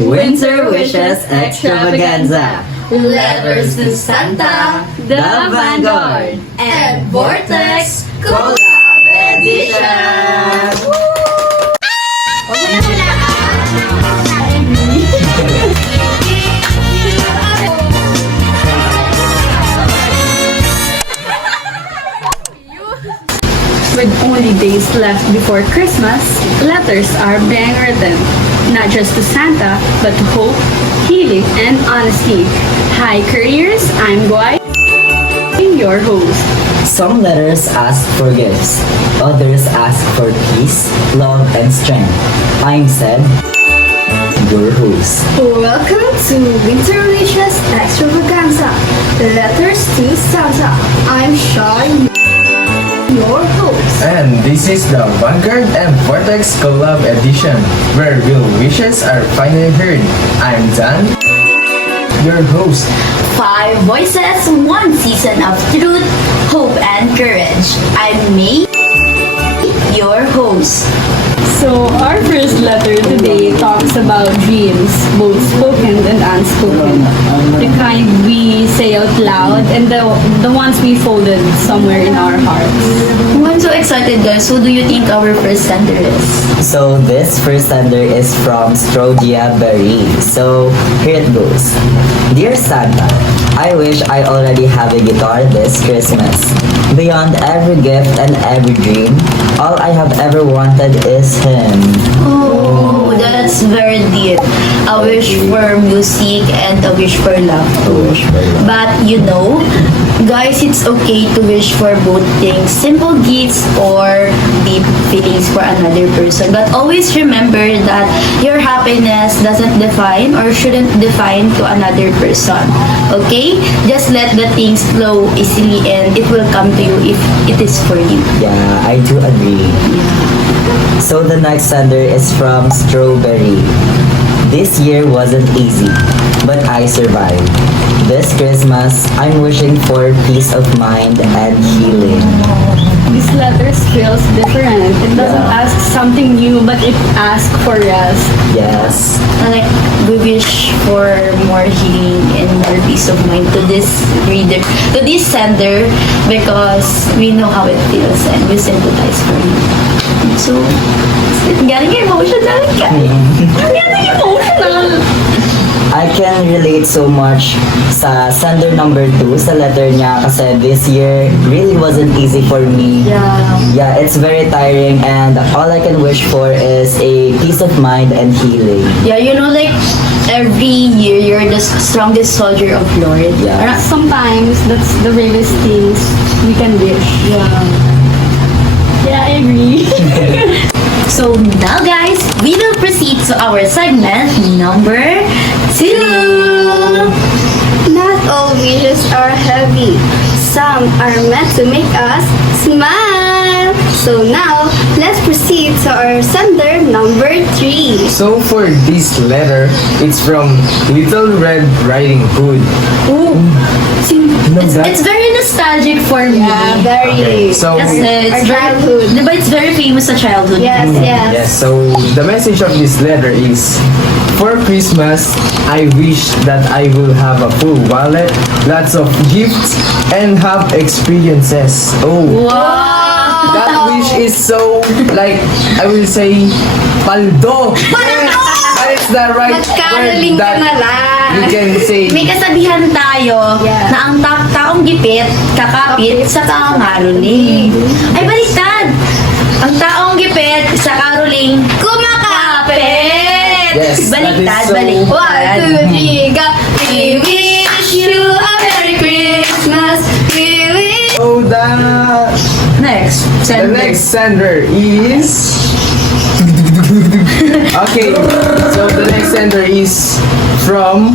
Winter Wishes Extravaganza, Letters to Santa, The Vanguard, and Vortex Collab Edition! With only days left before Christmas, letters are being written, not just to Santa, but to hope, healing, and honesty. Hi, couriers, I'm Guai, your host. Some letters ask for gifts, others ask for peace, love, and strength. I'm Sed, your host. Welcome to Winter Wishes Extravaganza, Letters to Santa. I'm Sean, your host. And this is the Vanguard and Vortex Collab Edition, where real wishes are finally heard. I'm Dan, your host. 5 voices, 1 season of truth, hope, and courage. I'm May, your host. So, our first letter today talks about dreams, both spoken and unspoken. The kind we say out loud and the ones we folded somewhere in our hearts. I'm so excited, guys. Who do you think our first sender is? So this first sender is from Strodia Berry. So here it goes. Dear Santa, I wish I already have a guitar this Christmas. Beyond every gift and every dream, all I have ever wanted is him. Oh, that's very deep. A wish for music and a wish for love too. But you know, guys, it's okay to wish for both things, simple gifts or deep feelings for another person. But always remember that your happiness doesn't define or shouldn't define to another person. Okay? Just let the things flow easily and it will come to you if it is for you. Yeah, I do agree. So the next sender is from Strawberry. This year wasn't easy, but I survived. This Christmas, I'm wishing for peace of mind and healing. This letter feels different. It doesn't Yeah. ask something new, but it asks for rest. Yes. Like, we wish for more healing and more peace of mind to this reader, to this sender, because we know how it feels and we sympathize for you. So, getting emotional. I'm getting emotional. I can relate so much sa sender number 2 sa letter niya kasi this year really wasn't easy for me. Yeah, it's very tiring and all I can wish for is a peace of mind and healing. Yeah, you know, like, every year you're the strongest soldier of Lord. Yeah. Sometimes that's the bravest things we can wish. Yeah, I agree. So now, guys, we will proceed to our segment number 2. Not all wishes are heavy. Some are meant to make us smile. So now, let's proceed to our sender number 3. So for this letter, it's from Little Red Riding Hood. You know that? It's very nostalgic for me. Yeah, very. Okay, so Kasi Our it's childhood. very, diba, it's very famous sa childhood. Yes, yes. yes, so the message of this letter is, for Christmas, I wish that I will have a full wallet, lots of gifts, and have experiences. Oh. Wow! That wish is so, like, I will say, paldo. That is the right Magkaraling word ka that na lang. you can say. May kasabihan tayo Yeah. na ang taong gipit, kakapit sa karuling. Ay, baliktad! Ang taong gipit sa karuling, kumakapit! Yes, that Baliktad, is so- baliktad. 1, 2, 3, go. We wish you a Merry Christmas. We wish. So the Next, The next sender is... Okay, so the next sender is from...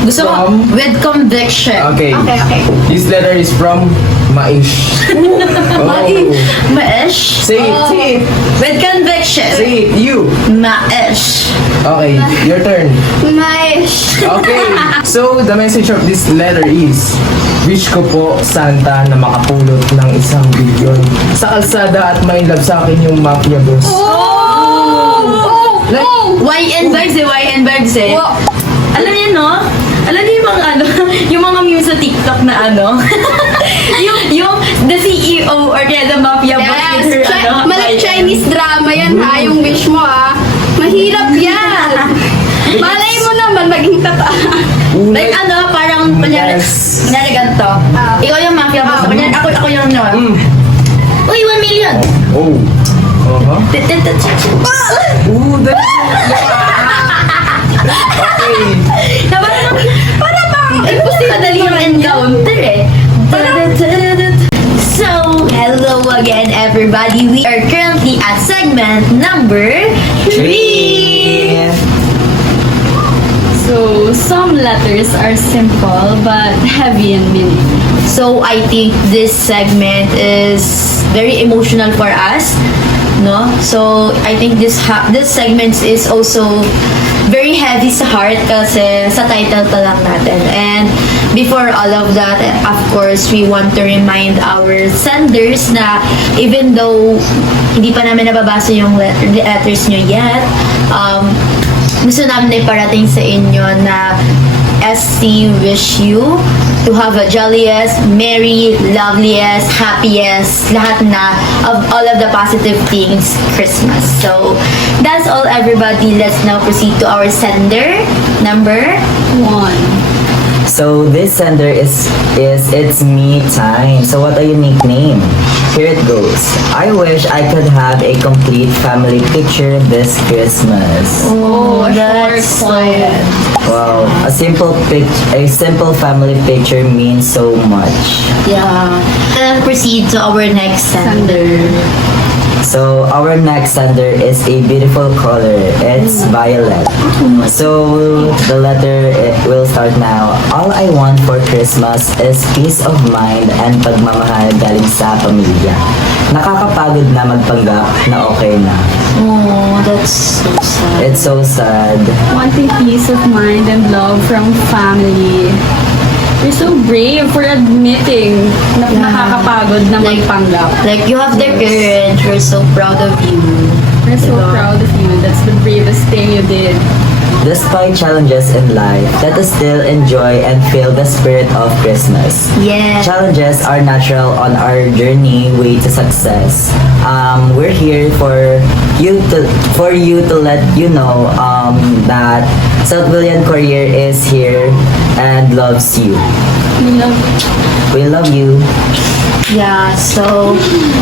Gusto mo, From- with conviction. Okay, Okay. this letter is from Maish. Oh. Maesh. Say it, say it, With conviction. say it, you. Maesh. Okay, your turn. Maish. Okay, so the message of this letter is, wish ko po, Santa, na makapulot ng 1 bilyon sa kalsada at may love sa akin yung mafia boss. Oh! Like, YN guys, YN nag-set. Alam niyo, no? Alam niyo yung mga ano, yung mga memes sa TikTok na ano, yung the CEO or the mafia boss with her, ano, Malang Chinese drama yan ha, yung wish mo ha. Mahirap yan. Malay mo naman maging tata. like ano, parang, kunyari ganito. Ikaw yung mafia boss, kunyari, ako yung ano. Uy, 1 million! Oh. Uh-huh. Ooh, that's okay. Para bang, madali yung encounter eh. So, hello again everybody. We are currently at segment number 3. So, some letters are simple but heavy in meaning. So, I think this segment is very emotional for us, no? So, I think this segment is also very heavy sa heart kasi sa title pa lang natin. And before all of that, of course, we want to remind our senders na even though hindi pa namin nababasa yung letters nyo yet, gusto namin iparating sa inyo na SC wish you to have a jolliest, merry, loveliest, happiest, lahat na of all of the positive things Christmas. So, that's all everybody. Let's now proceed to our sender number 1. So this sender is it's me time. So what a unique name. Here it goes. I wish I could have a complete family picture this Christmas. Oh, that's quiet. Wow, a simple family picture means so much. Yeah. Let's proceed to our next sender. So our next sender is a beautiful color. It's violet. So the letter will start now. All I want for Christmas is peace of mind and pagmamahal galing sa pamilya. Nakakapagod na magpanggap na okay na. Oh, that's so sad. It's so sad. Wanting peace of mind and love from family. You're so brave for admitting na nakakapagod na magpanggap. Like, you have the courage. We're so proud of you. We're so Diba? proud of you. That's the bravest thing you did. Despite challenges in life, let us still enjoy and feel the spirit of Christmas. Yeah. Challenges are natural on our journey way to success. We're here for you to let you know that South William Courier is here and loves you. We love you. Yeah, so,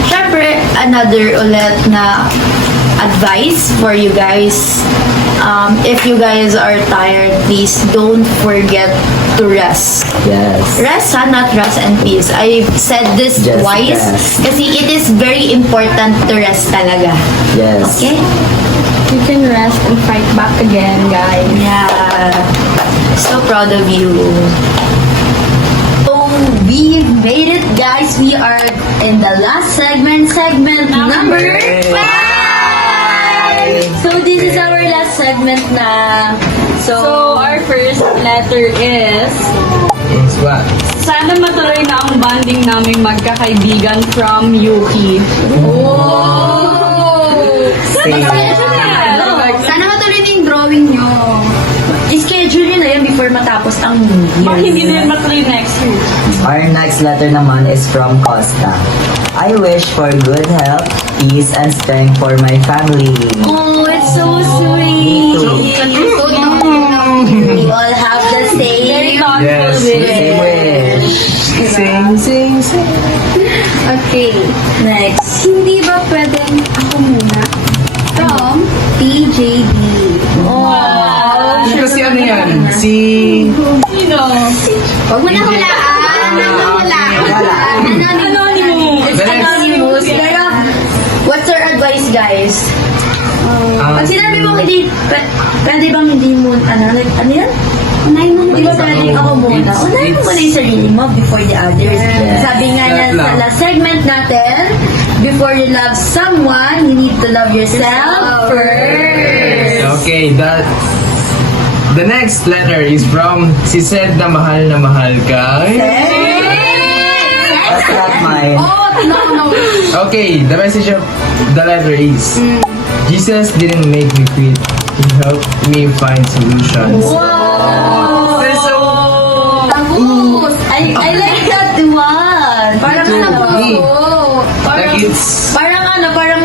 syempre, another ulit na advice for you guys. If you guys are tired, please don't forget to rest. Yes. Rest, not rest and peace. I said this Just twice rest. kasi it is very important to rest talaga. Yes. Okay? You can rest and fight back again, guys. Yeah. So proud of you. So we made it, guys. We are in the last segment number 5. So this is our last segment na. So, our first letter is, It's what? sana matuloy na ang bonding naming magkakaibigan from Yuki. Same. Sana matuloy na yung drawing nyo. I-schedule nyo na yan before matapos ang year. Bakit hindi na yun matuloy next week? Our next letter naman is from Costa. I wish for good health, peace, and strength for my family. Oh, it's so sweet. We all have the Very same. thoughtful Yes. wish. Sing. Okay. Next. Hindi ba pwedeng ako muna? From PJD. Kasi ano yan? Si... Sino? Huwag mo na hulaan. Anonymous. It's anonymous. Pero, what's your advice, guys? Pag sinabi mo hindi, pwede bang hindi mo, like, ano yan? Unahin mo Di ba pwedeng ako muna? Unahin mo muna yung sarili mo before the others. Sabi nga niya Self-love. sa last segment natin, before you love someone, you need to love yourself first. Okay, the next letter is from si said na mahal ka. That's not mine. no. Okay, the message of the letter is Jesus didn't make me quit. He helped me find solutions. They're so Tapos, I like that one. Parang Ito, ano, me. parang, Like it's parang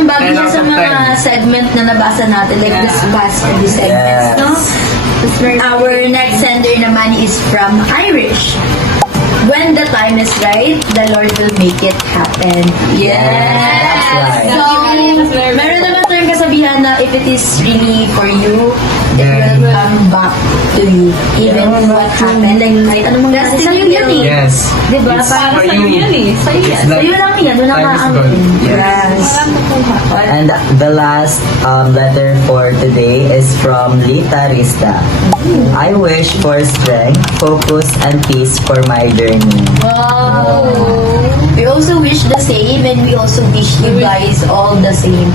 bagay siya sa 10 out of mga 10. segment na nabasa natin, like this past few segments, Yes. no? Our next sender naman is from Irish. When the time is right, the Lord will make it happen. That's right. So, meron naman tayong kasabihan na if it is really for you, it Yeah. will come back to you. Even what happened. Like, kahit anong mga sa'yo yan eh. yes. Diba? It's Para for Sa'yo yan eh. Sa'yo yan. It's like Sa'yo lang yan. Doon time is ang gold. Yes. Yes. And the last letter for today is from Lita Rista. I wish for strength, focus, and peace for my journey. Wow. We also wish the same, and we also wish you guys all the same.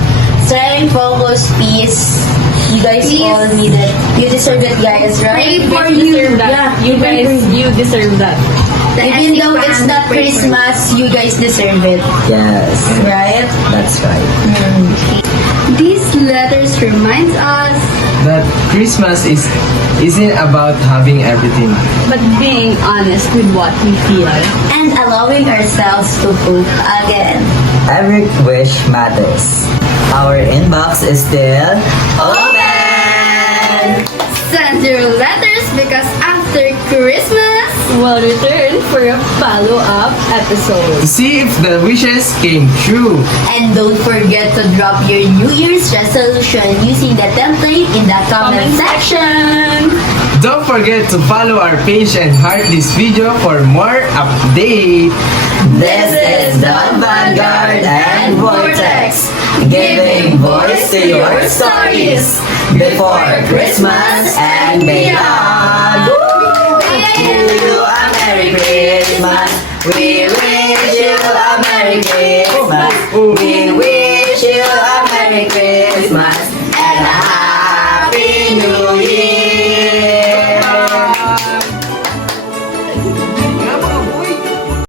Strength, focus, peace. You guys Peace. all need it. You deserve it, guys, right? Pray for You you. deserve that. Yeah, You even guys, for you deserve that. Even though it's not Christmas, you guys deserve it, Yes, right? that's right. These letters reminds us That Christmas isn't about having everything. But being honest with what we feel. And allowing ourselves to hope again. Every wish matters. Our inbox is still open! send your letters because after Christmas, We'll return for a follow-up episode. To see if the wishes came true. And don't forget to drop your New Year's resolution using the template in the comment section. Don't forget to follow our page and heart this video for more update. This is Don Vanguard and Vortex, giving voice to your stories before Christmas and beyond. We wish you a Merry Christmas. We wish you a Merry Christmas. We wish you a Merry Christmas.